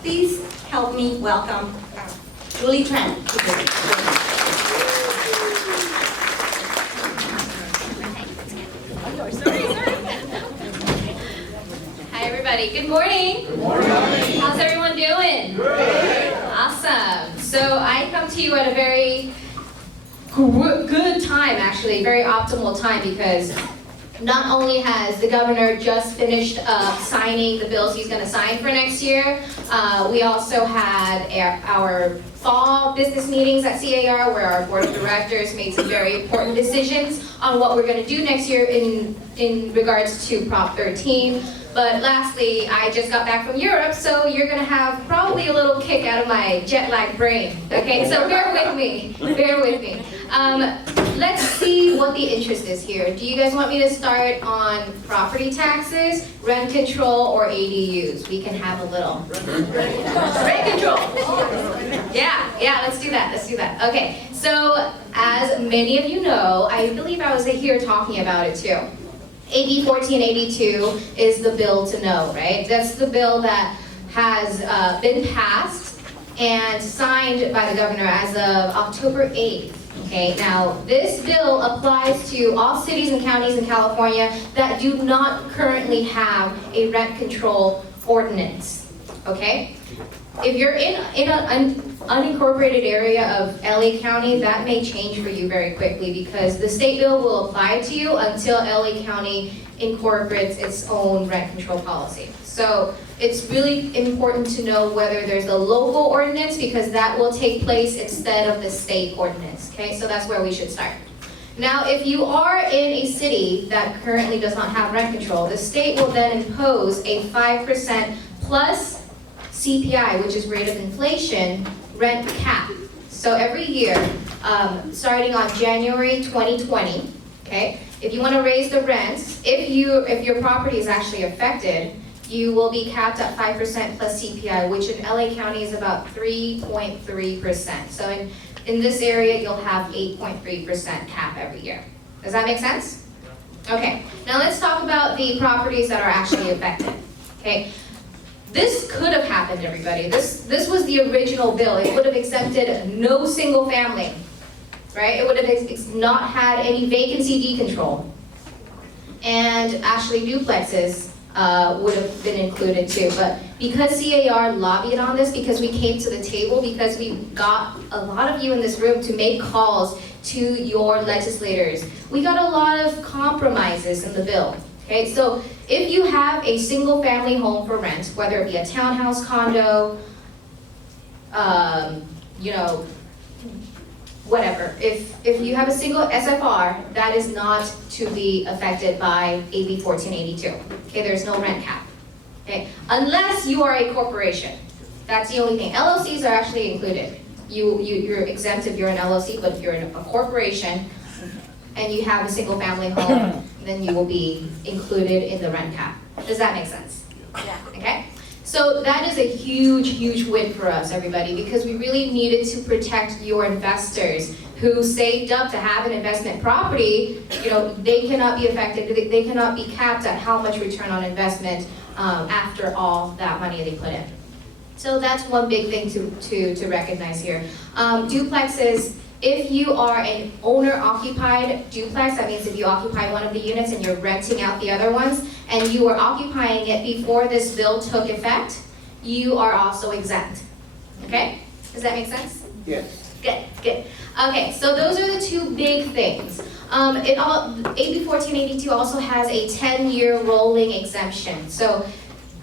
Please help me welcome Julie Tran. Hi everybody, good morning. Good morning. How's everyone doing? Great. Awesome. So I come to you at a very good time, actually, very optimal time, because not only has the governor just finished signing the bills he's going to sign for next year, we also had our fall business meetings at C.A.R. where our board of directors made some very important decisions on what we're going to do next year in regards to Prop 13. But lastly, I just got back from Europe, so you're going to have probably a little kick out of my jet-lagged brain. Okay, so bear with me. Bear with me. Let's see what the interest is here. Do you guys want me to start on property taxes, rent control, or ADUs? We can have a little. Rent control. Yeah, let's do that. Let's do that. Okay, so as many of you know, I believe I was here talking about it too. AB 1482 is the bill to know, right? That's the bill that has been passed and signed by the governor as of October 8th. Okay, now this bill applies to all cities and counties in California that do not currently have a rent control ordinance. Okay? If you're in an unincorporated area of LA County, that may change for you very quickly because the state bill will apply to you until LA County incorporates its own rent control policy. So it's really important to know whether there's a local ordinance because that will take place instead of the state ordinance. Okay, so that's where we should start. Now, if you are in a city that currently does not have rent control, the state will then impose a 5% plus CPI, which is rate of inflation, rent cap. So every year, starting on January 2020, okay, if you want to raise the rents, if your property is actually affected, you will be capped at 5% plus CPI, which in LA County is about 3.3%. So in this area, you'll have 8.3% cap every year. Does that make sense? Okay, now let's talk about the properties that are actually affected. Okay. This could have happened, everybody. This was the original bill. It would have exempted no single family, right? It would have not had any vacancy decontrol. And actually duplexes would have been included too. But because C.A.R. lobbied on this, because we came to the table, because we got a lot of you in this room to make calls to your legislators, we got a lot of compromises in the bill. Okay, so if you have a single family home for rent, whether it be a townhouse, condo, whatever, if you have a single SFR, that is not to be affected by AB 1482. Okay, there's no rent cap. Okay, unless you are a corporation. That's the only thing. LLCs are actually included. You're exempt if you're an LLC, but if you're a corporation and you have a single family home, then you will be included in the rent cap. Does that make sense? Yeah. Okay? So that is a huge win for us, everybody, because we really needed to protect your investors who saved up to have an investment property. You know, they cannot be affected, they cannot be capped at how much return on investment after all that money they put in. So that's one big thing to recognize here. Duplexes. If you are an owner-occupied duplex, that means if you occupy one of the units and you're renting out the other ones, and you were occupying it before this bill took effect, you are also exempt. Okay? Does that make sense? Yes. Good. Okay, so those are the two big things. AB 1482 also has a 10-year rolling exemption. So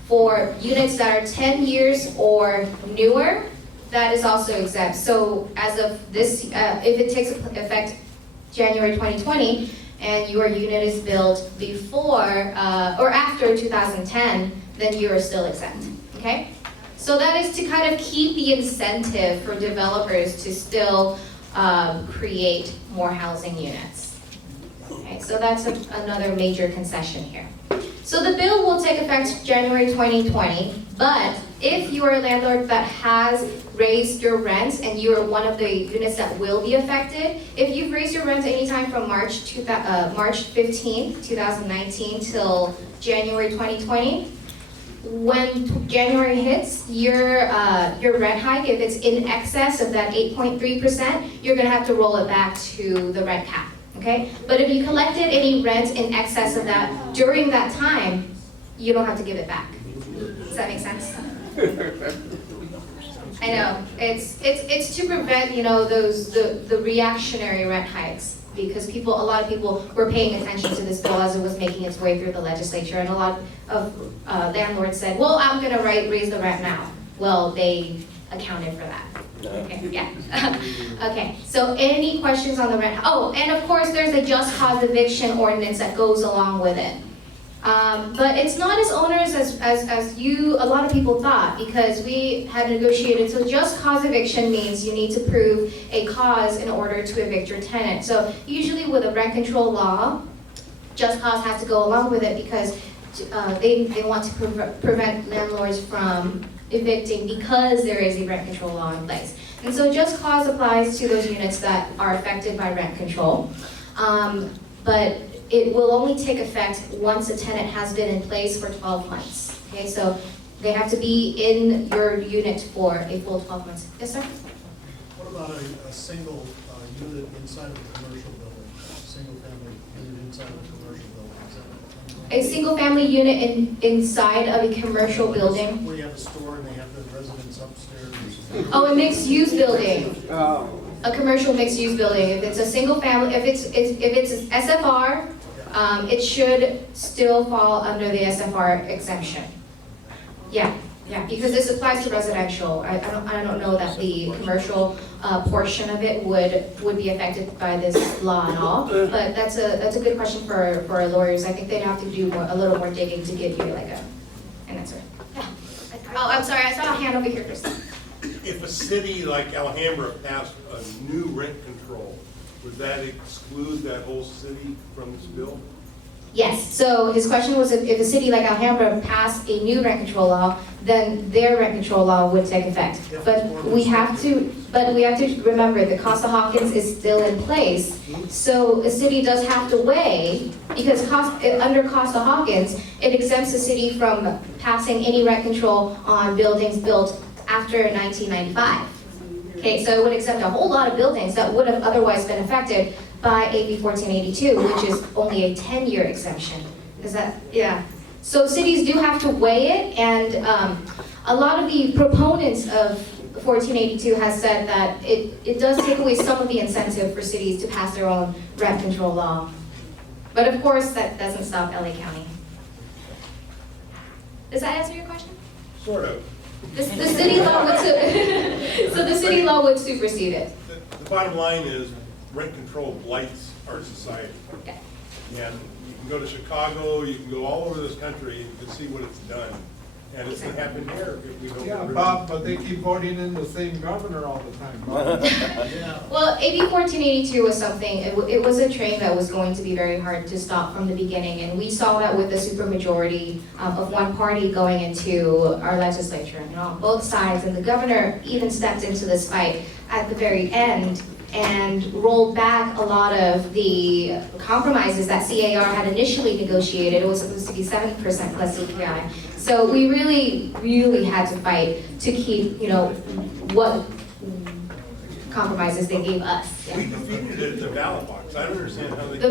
for units that are 10 years or newer, that is also exempt. So as of this, if it takes effect January 2020, and your unit is built before or after 2010, then you are still exempt, okay? So that is to kind of keep the incentive for developers to still create more housing units. Okay, so that's another major concession here. So the bill will take effect January 2020, but if you are a landlord that has raised your rent and you are one of the units that will be affected, if you've raised your rent anytime from March 15th, 2019 till January 2020, when January hits, your rent hike, if it's in excess of that 8.3%, you're gonna have to roll it back to the rent cap, okay? But if you collected any rent in excess of that during that time, you don't have to give it back. Does that make sense? I know, it's to prevent, you know, the reactionary rent hikes, because a lot of people were paying attention to this bill as it was making its way through the legislature, and a lot of landlords said, well, I'm gonna raise the rent now. Well, they accounted for that. Okay, yeah. Okay, so any questions on the rent? Oh, and of course, there's a just cause eviction ordinance that goes along with it. But it's not as onerous as a lot of people thought, because we had negotiated. So just cause eviction means you need to prove a cause in order to evict your tenant. So usually with a rent control law, just cause has to go along with it, because they want to prevent landlords from evicting because there is a rent control law in place. And so just cause applies to those units that are affected by rent control. But it will only take effect once a tenant has been in place for 12 months. Okay, so they have to be in your unit for a full 12 months. Yes, sir? What about a single unit inside of a commercial building? Single family unit inside of a commercial building? Is that A single family unit inside of a commercial building. where you have a store and they have the residents upstairs or something? Oh, a mixed use building. Oh. A commercial mixed use building. If it's a single family, if it's SFR, it should still fall under the SFR exemption. Yeah, because this applies to residential. I don't know that the commercial portion of it would be affected by this law at all. But that's a good question for our lawyers. I think they'd have to do a little more digging to give you like an answer. Yeah. Oh, I'm sorry. I saw a hand over here first. If a city like Alhambra passed a new rent control, would that exclude that whole city from this bill? Yes, so his question was if a city like Alhambra passed a new rent control law, then their rent control law would take effect. But we have to remember that Costa-Hawkins is still in place. So a city does have to weigh, because under Costa-Hawkins, it exempts the city from passing any rent control on buildings built after 1995. Okay, so it would exempt a whole lot of buildings that would have otherwise been affected by AB 1482, which is only a 10-year exemption. Is that, yeah. So cities do have to weigh it, and a lot of the proponents of 1482 has said that it does take away some of the incentive for cities to pass their own rent control law. But of course, that doesn't stop LA County. Does that answer your question? Sort of. The city law would, so the city law would supersede it. The bottom line is rent control blights our society. Okay. And you can go to Chicago, you can go all over this country, and you can see what it's done. And it's gonna happen here if we don't. Yeah, Bob, but they keep voting in the same governor all the time, Bob. Yeah. Well, AB 1482 was something, it was a train that was going to be very hard to stop from the beginning, and we saw that with the supermajority of one party going into our legislature, and on both sides, and the governor even stepped into this fight at the very end and rolled back a lot of the compromises that C.A.R. had initially negotiated. It was supposed to be 7% plus CPI. So we really, really had to fight to keep, what compromises they gave us. Yeah. We defeated it at the ballot box. I don't understand how they. The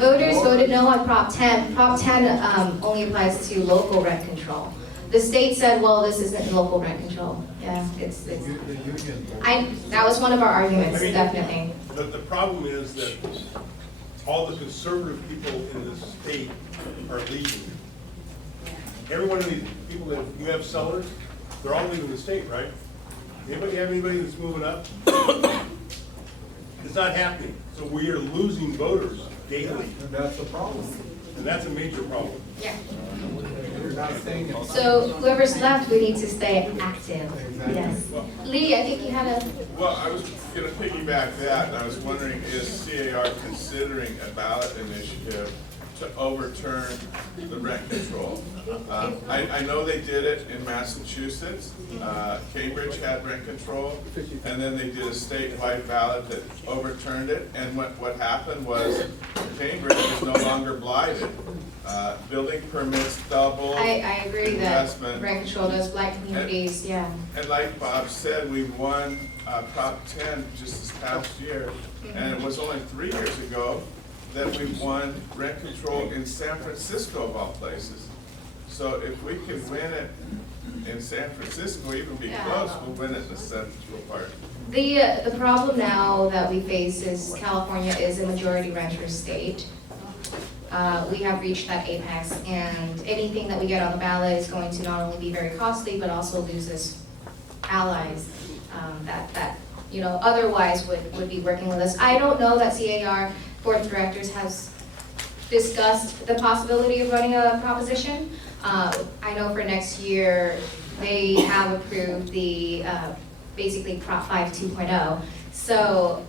voters voted no on Prop 10. Prop 10 only applies to local rent control. The state said, well, this isn't local rent control. Yeah, it's. The union. That was one of our arguments, I mean, definitely. The problem is that all the conservative people in this state are leaving. Every one of these people that you have sellers, they're all leaving the state, right? Anybody have anybody that's moving up? It's not happening. So we are losing voters daily, And that's the problem. and that's a major problem. Yeah. You're not saying it. So whoever's left, we need to stay active. Exactly. Yes. Lee, I think you had a. Well, I was going to piggyback that, and I was wondering, is C.A.R. considering a ballot initiative to overturn the rent control? I know they did it in Massachusetts. Cambridge had rent control, and then they did a statewide ballot that overturned it. And what happened was Cambridge is no longer blighted. building permits double. I agree that investment. rent control does blight communities, yeah. And like Bob said, we won Prop 10 just this past year, and it was only 3 years ago that we won rent control in San Francisco of all places. So if we can win it in San Francisco, even be Yeah. close, we'll win it in the central part. The problem now that we face is California is a majority renter state. We have reached that apex, and anything that we get on the ballot is going to not only be very costly, but also loses allies that otherwise would be working with us. I don't know that C.A.R. Board of Directors has discussed the possibility of running a proposition. I know for next year, they have approved the basically Prop 5 2.0. So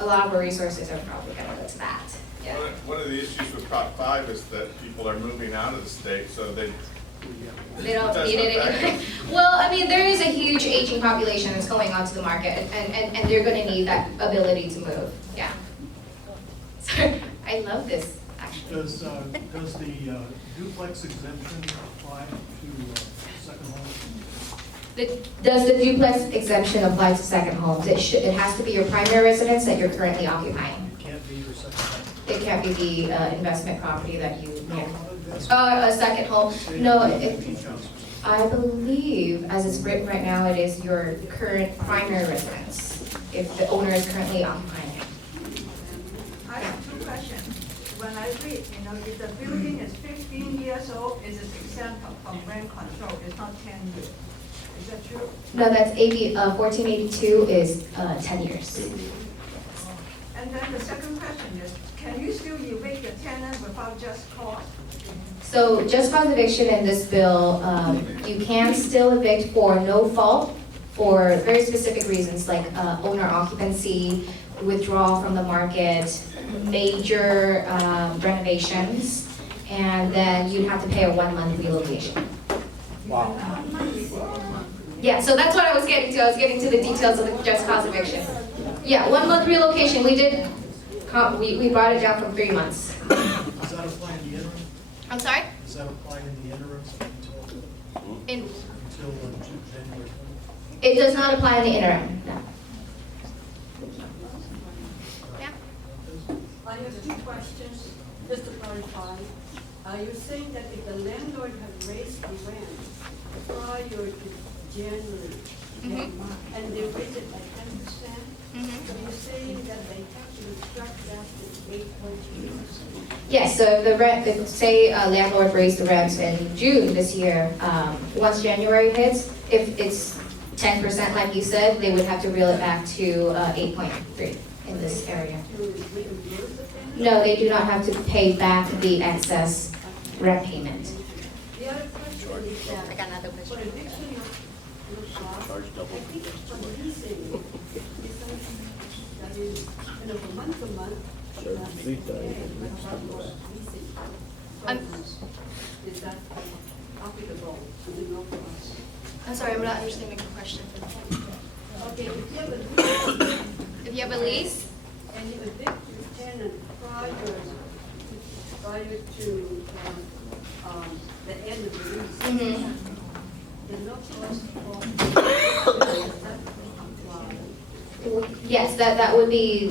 a lot of our resources are probably going to go to that. Yeah. One of the issues with Prop 5 is that people are moving out of the state, so they don't That's need it not anymore. Well, I mean, there is a huge aging population that's going onto the market, and they're going to need that ability to move. Yeah. Sorry, I love this, actually. Does the duplex exemption apply to second homes? Does the duplex exemption apply to second homes? It has to be your primary residence that you're currently occupying. It can't be your second home. It can't be the investment property that you own. A second home. No, I believe, as it's written right now, it is your current primary residence, if the owner is currently occupying it. I have two questions. When I read, if the building is 15 years old, it is exempt from rent control, it's not 10 years. Is that true? No, that's 1482 is 10 years. And then the second question is, can you still evict the tenant without just cause? So just cause eviction in this bill, you can still evict for no fault for very specific reasons like owner occupancy, withdrawal from the market, major renovations, and then you'd have to pay a 1-month relocation. Wow. Yeah, so that's what I was getting to. I was getting to the details of the just cause eviction. Yeah, 1-month relocation. We brought it down from 3 months. Does that apply in the interim? I'm sorry? Does that apply in the interim until January 20th? It does not apply in the interim, no. Yeah? I have two questions, just to clarify. You're saying that if the landlord had raised the rent prior to January, and they raised it by 10%, so you're saying that they have to instruct that to 8.2%? Yes, so if say a landlord raised the rents in June this year, once January hits, if it's 10% like you said, they would have to reel it back to 8.3 in this area. No, they do not have to pay back the excess rent payment. The other question is that, I got another question. for eviction of cost, I think for leasing, it's something that is, from month to month, leasing. Is that applicable to the no cost? I'm sorry, I'm not understanding the question. Okay, if you have a lease, If you have a lease, and you evict your tenant prior to the end of the lease, the no cost for yes, that would be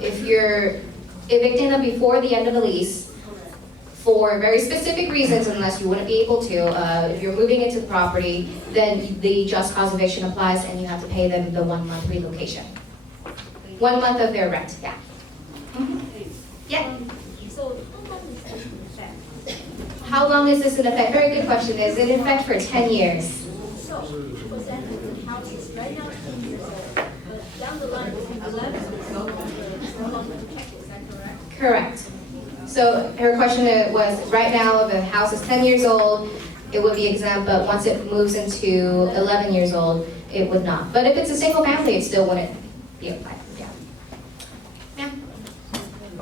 if you're evicting them before the end of the lease, correct. for very specific reasons, unless you wouldn't be able to, if you're moving into the property, then the just cause eviction applies and you have to pay them the 1-month relocation. 1 month of their rent, yeah. Yeah. So how long is this in effect? How long is this in effect? Very good question. Is it in effect for 10 years? So, for example, the house is right now 10 years old, but down the line, it's 11 years old, no longer protected, is that correct? Correct. So her question was, right now, if a house is 10 years old, it would be exempt, but once it moves into 11 years old, it would not. But if it's a single family, it still wouldn't be applied. Yeah. Yeah.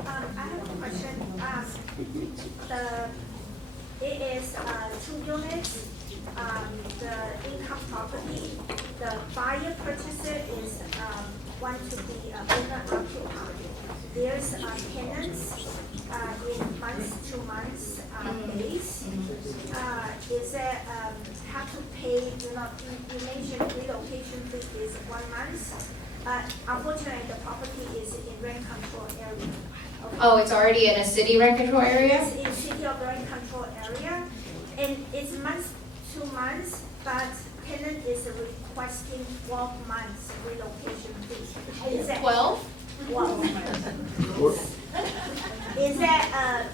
I have a question. It is 2 units. The income property, the buyer purchaser is want to be owner occupied. there's tenants in months to months base. Is that have to pay, you mentioned relocation fee is 1 month. Unfortunately, the property is in rent control area. Okay. Oh, it's already in a city rent control area? It's in city of rent control area, and it's months to months, but tenant is requesting 12 months relocation fee. Is that 12? 12. Is that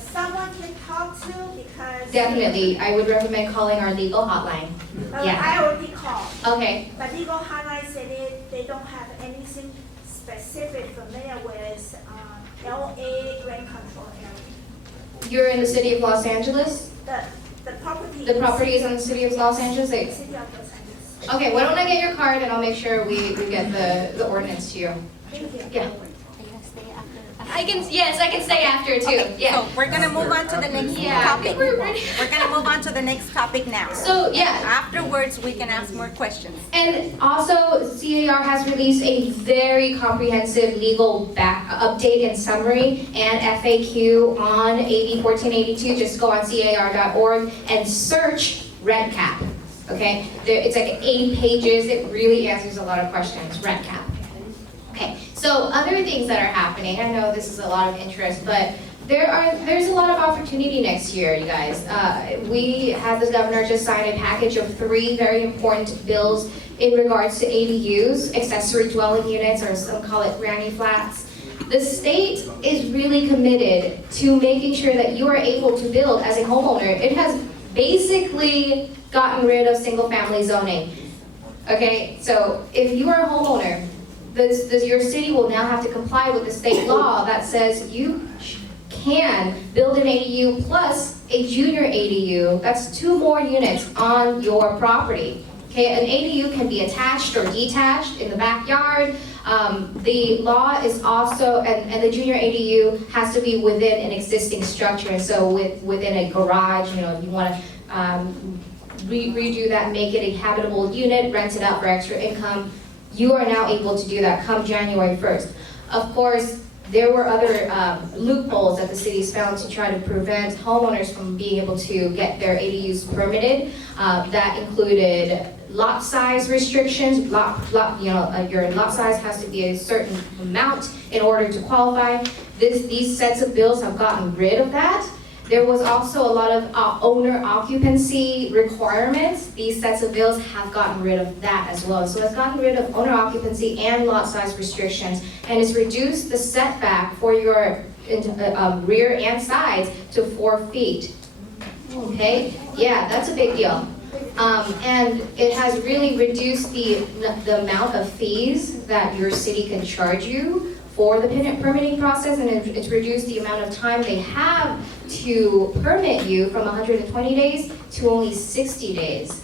someone can talk to because? Definitely, I would recommend calling our legal hotline. Yeah. I already called, Okay, but legal hotline said they don't have anything specific familiar with LA rent control area. you're in the city of Los Angeles? The property. The property is in the city of Los Angeles? City of Los Angeles. Okay, why don't I get your card and I'll make sure we get the ordinance to you. Thank you. Yeah. I can stay after too, yeah. So we're gonna move on to the next Yeah, I topic. think we're ready. We're gonna move on to the next topic now. So, yeah, Afterwards, we can ask more questions. and also C.A.R. has released a very comprehensive legal update and summary and FAQ on AB 1482. Just go on CAR.org and search rent cap, okay? It's like 80 pages, it really answers a lot of questions, rent cap. Okay, so other things that are happening, I know this is a lot of interest, but there's a lot of opportunity next year, you guys. We had the governor just sign a package of 3 very important bills in regards to ADUs, accessory dwelling units, or some call it granny flats. The state is really committed to making sure that you are able to build as a homeowner. It has basically gotten rid of single-family zoning. Okay, so if you are a homeowner, your city will now have to comply with the state law that says you can build an ADU plus a junior ADU. That's 2 more units on your property. Okay, an ADU can be attached or detached in the backyard. The law is also, and the junior ADU has to be within an existing structure. And so within a garage, if you want to redo that, make it a habitable unit, rent it out for extra income, you are now able to do that come January 1st. Of course, there were other loopholes that the city's found to try to prevent homeowners from being able to get their ADUs permitted. That included lot size restrictions. Your lot size has to be a certain amount in order to qualify. These sets of bills have gotten rid of that. There was also a lot of owner occupancy requirements. These sets of bills have gotten rid of that as well. So it's gotten rid of owner occupancy and lot size restrictions, and it's reduced the setback for your rear and sides to 4 feet. Okay, yeah, that's a big deal. And it has really reduced the amount of fees that your city can charge you for the permitting process, and it's reduced the amount of time they have to permit you from 120 days to only 60 days.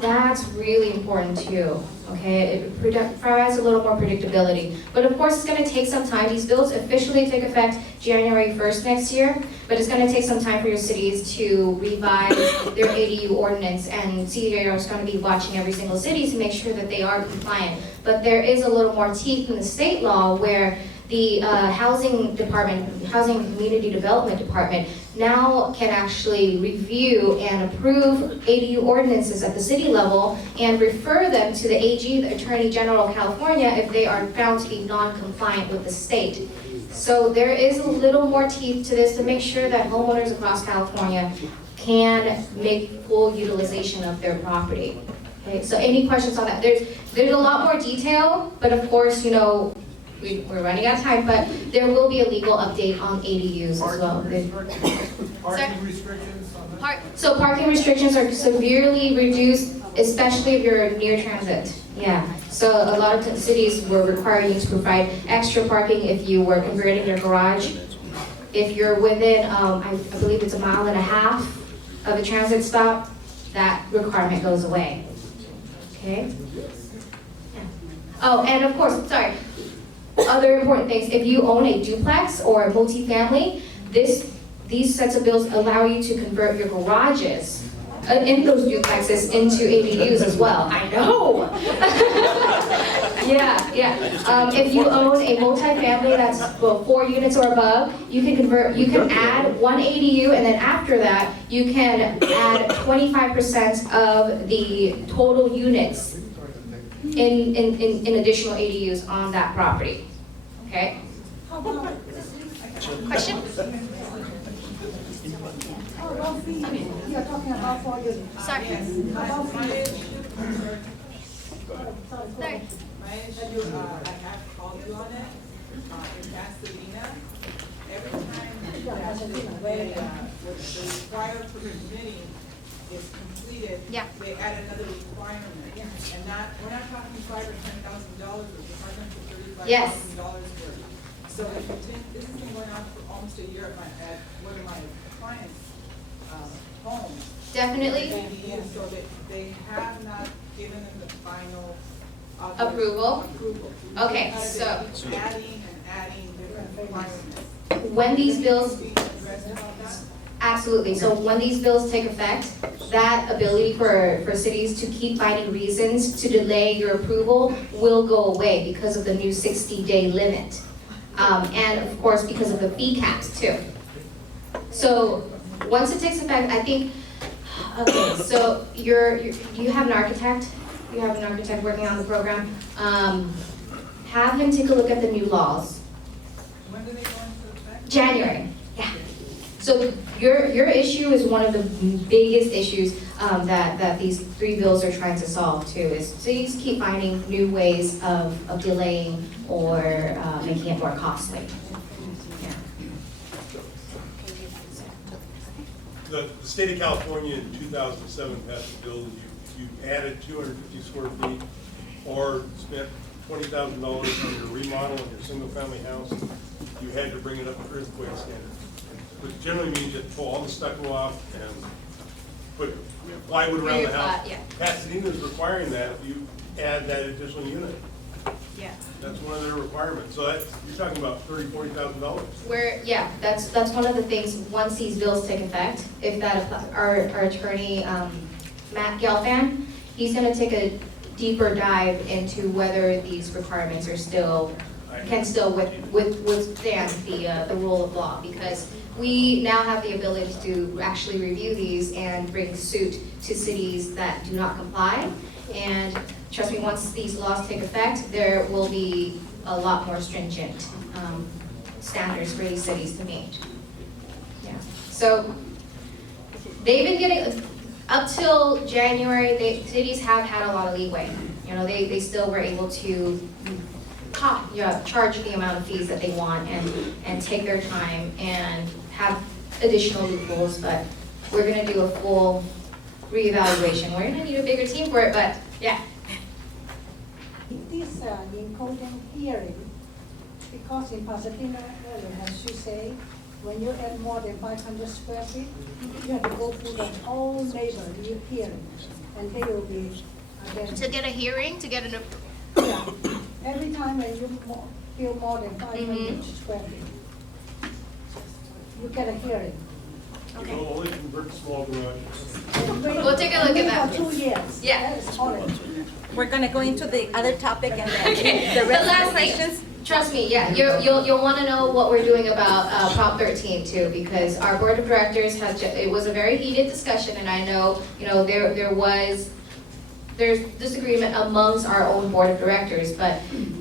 That's really important too, okay? It provides a little more predictability. But of course, it's gonna take some time. These bills officially take effect January 1st next year, but it's gonna take some time for your cities to revise their ADU ordinance, and C.A.R. is gonna be watching every single city to make sure that they are compliant. But there is a little more teeth in the state law where the housing and community development department now can actually review and approve ADU ordinances at the city level and refer them to the AG, the Attorney General of California, if they are found to be non-compliant with the state. So there is a little more teeth to this to make sure that homeowners across California can make full utilization of their property. Okay, so any questions on that? There's a lot more detail, but of course, we're running out of time, but there will be a legal update on ADUs as well. Parking restrictions on that? So parking restrictions are severely reduced, especially if you're near transit. Yeah, so a lot of cities were requiring you to provide extra parking if you were converting your garage. If you're within, I believe it's 1.5 miles of a transit stop, that requirement goes away. Okay? Yeah. Oh, and of course, sorry. Other important things, if you own a duplex or a multifamily, these sets of bills allow you to convert your garages, in those duplexes into ADUs as well. I know. Yeah. If you own a multifamily that's 4 units or above, you can add 1 ADU, and then after that, you can add 25% of the total units in additional ADUs on that property. Okay? Question? You're talking about 4 units. Sorry. About fees. Sorry. My issue, I have called you on it, in Pasadena. Every time that the required permitting is completed, Yeah. they add another requirement. And not, we're not talking $5,000 or $10,000, we're talking for $35,000 worth. So this has been going on for almost a year at one of my clients' homes. Definitely. So that they have not given them the final Approval? Approval. Okay, Because so- they keep adding and adding different requirements. When these bills, Can you speak to address about that? absolutely, so when these bills take effect, that ability for cities to keep finding reasons to delay your approval will go away because of the new 60-day limit. And of course, because of the fee caps too. So, once it takes effect, I think, okay, so you have an architect? You have an architect working on the program. Have him take a look at the new laws. When do they go into effect? January, yeah. So your issue is one of the biggest issues that these 3 bills are trying to solve too, is cities keep finding new ways of delaying or making it more costly. Yeah. The state of California in 2007 passed a bill that if you added 250 square feet or spent $20,000 on your remodel of your single-family house, you had to bring it up to earthquake standard. Which generally means you have to pull all the stucco off and put plywood around the house. Yeah. Pasadena is requiring that if you add that additional unit. Yeah. That's one of their requirements. So that's, you're talking about $40,000. Yeah, that's one of the things, once these bills take effect, if that, our attorney, Matt Gelfand, he's gonna take a deeper dive into whether these requirements are can still withstand the rule of law, because we now have the ability to actually review these and bring suit to cities that do not comply. And trust me, once these laws take effect, there will be a lot more stringent standards for these cities to meet. Yeah. So they've been getting, up till January, cities have had a lot of leeway. You know, they still were able to charge the amount of fees that they want and take their time and have additional loopholes, but we're gonna do a full reevaluation. We're gonna need a bigger team for it, but yeah. This including hearing, because in Pasadena earlier, as you say, when you add more than 500 square feet, you have to go through the whole neighborhood hearing, and they will be, again. To get a hearing, to get an Yeah, every time when you build more than 500 square feet, you get a hearing. You can only convert small garages. We'll take a look at that. For 2 years. Yeah. That is horrible. We're gonna go into the other topic and then Okay, the rest last of the thing, questions. trust me, yeah, you'll want to know what we're doing about Prop 13 too, because our board of directors has, it was a very heated discussion, and I know, there's disagreement amongst our own board of directors, but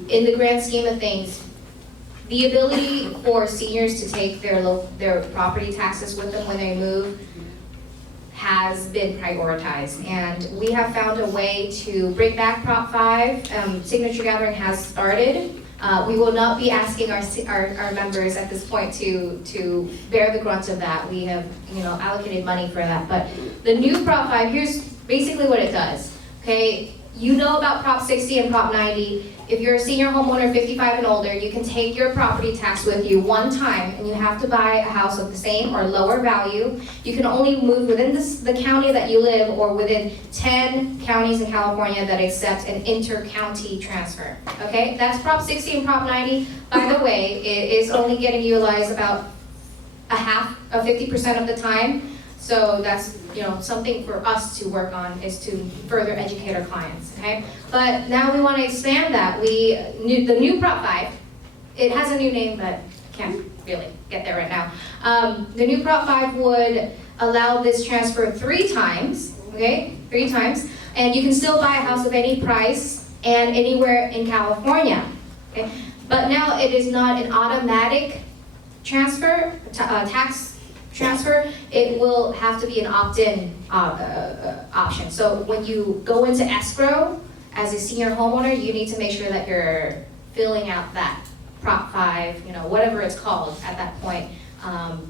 in the grand scheme of things, the ability for seniors to take their property taxes with them when they move has been prioritized, and we have found a way to bring back Prop 5. Signature gathering has started. We will not be asking our members at this point to bear the brunt of that. We have allocated money for that, but the new Prop 5, here's basically what it does. Okay, you know about Prop 60 and Prop 90. If you're a senior homeowner 55 and older, you can take your property tax with you one time, and you have to buy a house of the same or lower value. You can only move within the county that you live or within 10 counties in California that accept an inter-county transfer. Okay, that's Prop 60 and Prop 90. By the way, it is only getting utilized about 50% of the time. So that's, something for us to work on, is to further educate our clients, okay? But now we want to expand that. The new Prop 5, it has a new name, but can't really get there right now. The new Prop 5 would allow this transfer 3 times, okay? 3 times, and you can still buy a house of any price and anywhere in California, okay? But now it is not an automatic transfer, tax transfer. It will have to be an opt-in option. So when you go into escrow as a senior homeowner, you need to make sure that you're filling out that Prop 5, whatever it's called at that point,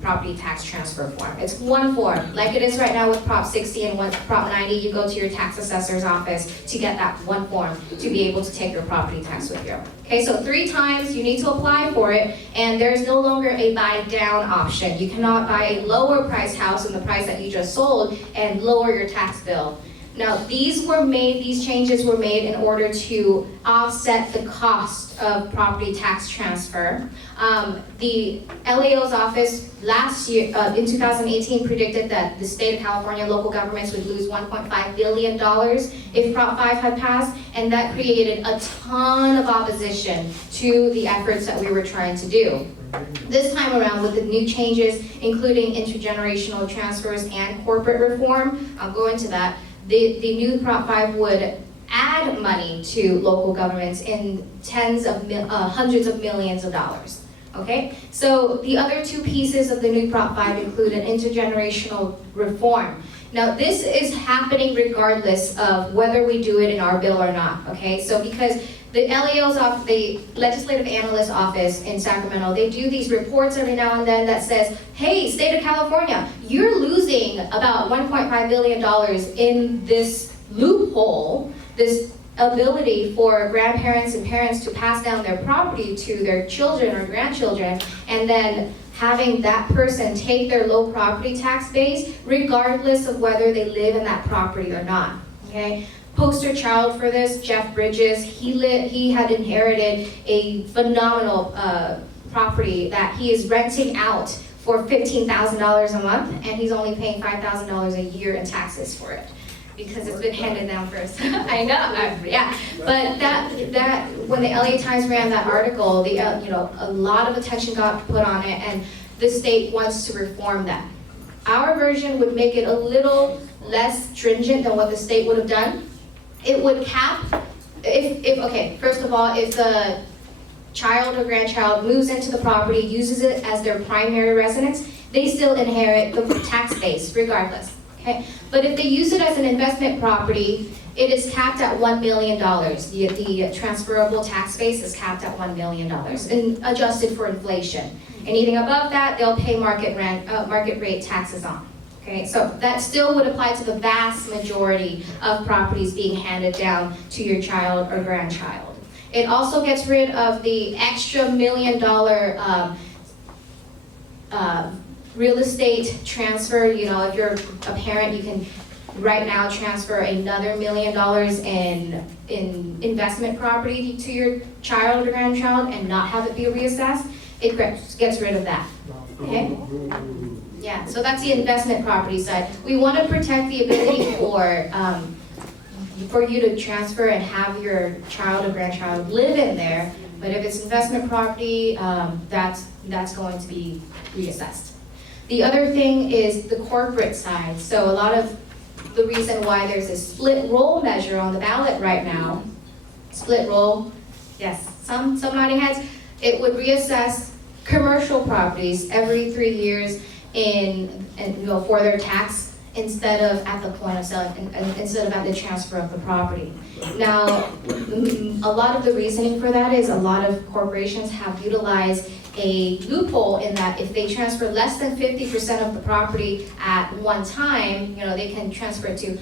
property tax transfer form. It's one form, like it is right now with Prop 60 and Prop 90. You go to your tax assessor's office to get that one form to be able to take your property tax with you. Okay, so 3 times you need to apply for it, and there's no longer a buy down option. You cannot buy a lower priced house than the price that you just sold and lower your tax bill. Now, these changes were made in order to offset the cost of property tax transfer. The LAO's office last year, in 2018, predicted that the state of California local governments would lose $1.5 billion if Prop 5 had passed, and that created a ton of opposition to the efforts that we were trying to do. This time around, with the new changes, including intergenerational transfers and corporate reform, I'll go into that. The new Prop 5 would add money to local governments in hundreds of millions of dollars. Okay? So the other 2 pieces of the new Prop 5 include an intergenerational reform. Now, this is happening regardless of whether we do it in our bill or not. Okay? So because the LAO's office, the Legislative Analyst Office in Sacramento, they do these reports every now and then that says, hey, state of California, you're losing about $1.5 billion in this loophole, this ability for grandparents and parents to pass down their property to their children or grandchildren, and then having that person take their low property tax base regardless of whether they live in that property or not. Okay? Poster child for this, Jeff Bridges, he had inherited a phenomenal property that he is renting out for $15,000 a month, and he's only paying $5,000 a year in taxes for it because it's been handed down first. I know, yeah. But that when the LA Times ran that article, a lot of attention got put on it, and the state wants to reform that. Our version would make it a little less stringent than what the state would have done. It would cap, first of all, if the child or grandchild moves into the property, uses it as their primary residence, they still inherit the tax base regardless, okay? But if they use it as an investment property, it is capped at $1 million. The transferable tax base is capped at $1 million and adjusted for inflation. Anything above that, they'll pay market rate taxes on. Okay, so that still would apply to the vast majority of properties being handed down to your child or grandchild. It also gets rid of the extra $1 million real estate transfer. If you're a parent, you can right now transfer another $1 million in investment property to your child or grandchild and not have it be reassessed. It gets rid of that. Okay? Yeah, so that's the investment property side. We want to protect the ability for you to transfer and have your child or grandchild live in there. But if it's investment property, that's going to be reassessed. The other thing is the corporate side. So a lot of the reason why there's a split roll measure on the ballot right now, split roll, yes, some nodding heads, it would reassess commercial properties every 3 years for their tax instead of at the point of sale, instead of at the transfer of the property. Now, a lot of the reasoning for that is a lot of corporations have utilized a loophole in that if they transfer less than 50% of the property at one time, they can transfer it to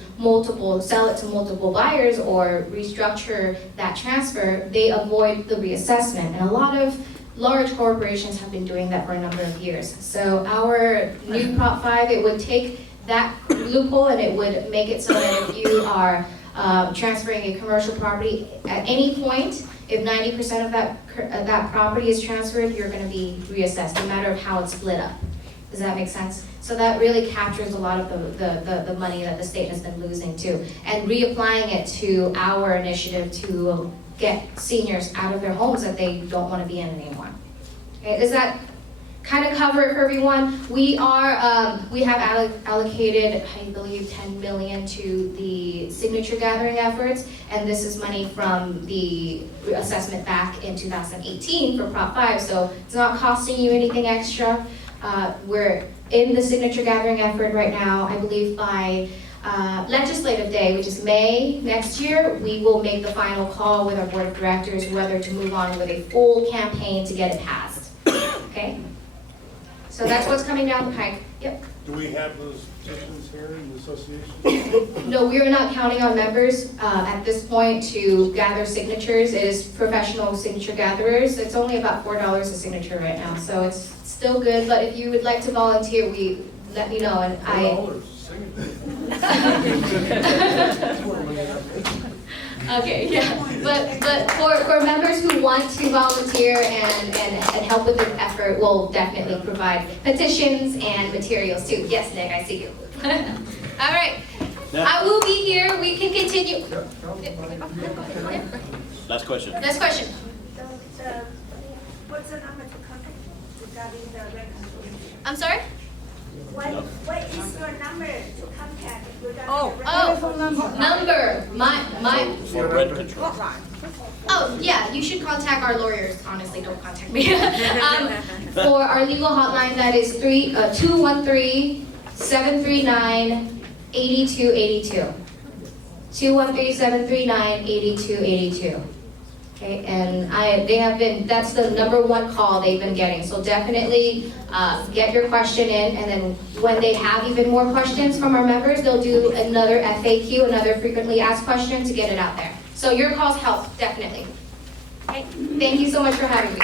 sell it to multiple buyers or restructure that transfer, they avoid the reassessment. And a lot of large corporations have been doing that for a number of years. So our new Prop 5, it would take that loophole and it would make it so that if you are transferring a commercial property at any point, if 90% of that property is transferred, you're going to be reassessed, no matter how it's split up. Does that make sense? So that really captures a lot of the money that the state has been losing too. And reapplying it to our initiative to get seniors out of their homes that they don't want to be in anymore. Okay, does that kind of cover it for everyone? We have allocated, I believe, 10 million to the signature gathering efforts, and this is money from the assessment back in 2018 for Prop 5, so it's not costing you anything extra. We're in the signature gathering effort right now. I believe by legislative day, which is May next year, we will make the final call with our board of directors whether to move on with a full campaign to get it passed. Okay? So that's what's coming down the pike. Yep. Do we have those petitions here in the association? No, we are not counting on members at this point to gather signatures. It is professional signature gatherers. It's only about $4 a signature right now, so it's still good. But if you would like to volunteer, let me know, and Okay, yeah, but for members who want to volunteer and help with the effort, we'll definitely provide petitions and materials too. Yes, Nick, I see you. All right, I will be here. We can continue. Last question. Next question. What's the number to contact regarding the reconciliation? I'm sorry? What is your number to contact regarding the Number. My. For rent control. Oh, yeah, you should contact our lawyers. Honestly, don't contact me. For our legal hotline, that is 213-739-8282. 213-739-8282. Okay, and that's the #1 call they've been getting. So definitely get your question in, and then when they have even more questions from our members, they'll do another FAQ, another frequently asked question to get it out there. So your calls help, definitely. Okay, thank you so much for having me.